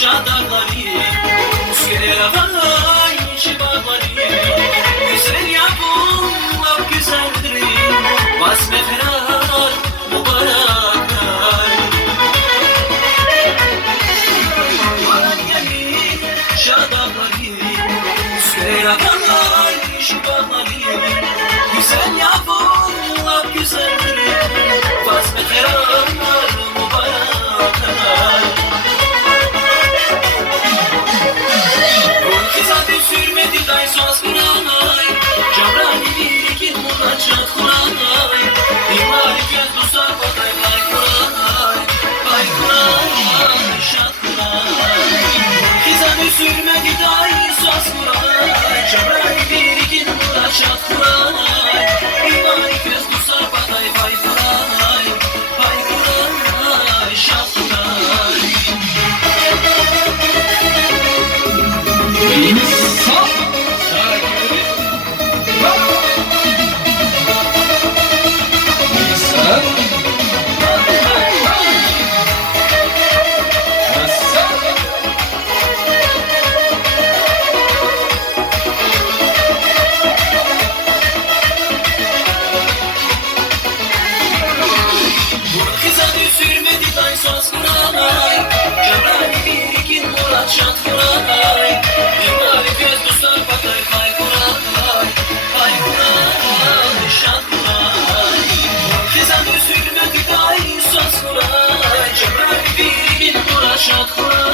Şadakları, Skeravaray şibaları, güzel yapımlar güzeldir, basme ferar mübarekler. Varan gelir şadakları, Skeravaray şibaları, güzel yapımlar güzeldir, basme ferar mübarekler. Sürmedi day söz kuranay, Cabrani birikin muda çat kuranay, İmali göz dostar bakay bay kuranay, bay kuranay, şat kuranay. Kizanı sürmedi day söz kuranay, Cabrani birikin muda çat kuranay, İmali göz dostar bakay bay kuranay, bay kuranay, şat kuranay. Sürmedi day söz kuranay, Cabrani birikin murat şat kuranay, İmali göz dostar bakay bay kuranay, bay kuranay, şat kuranay. Kızanı sürmedi day söz kuranay, Cabrani birikin murat şat kuranay.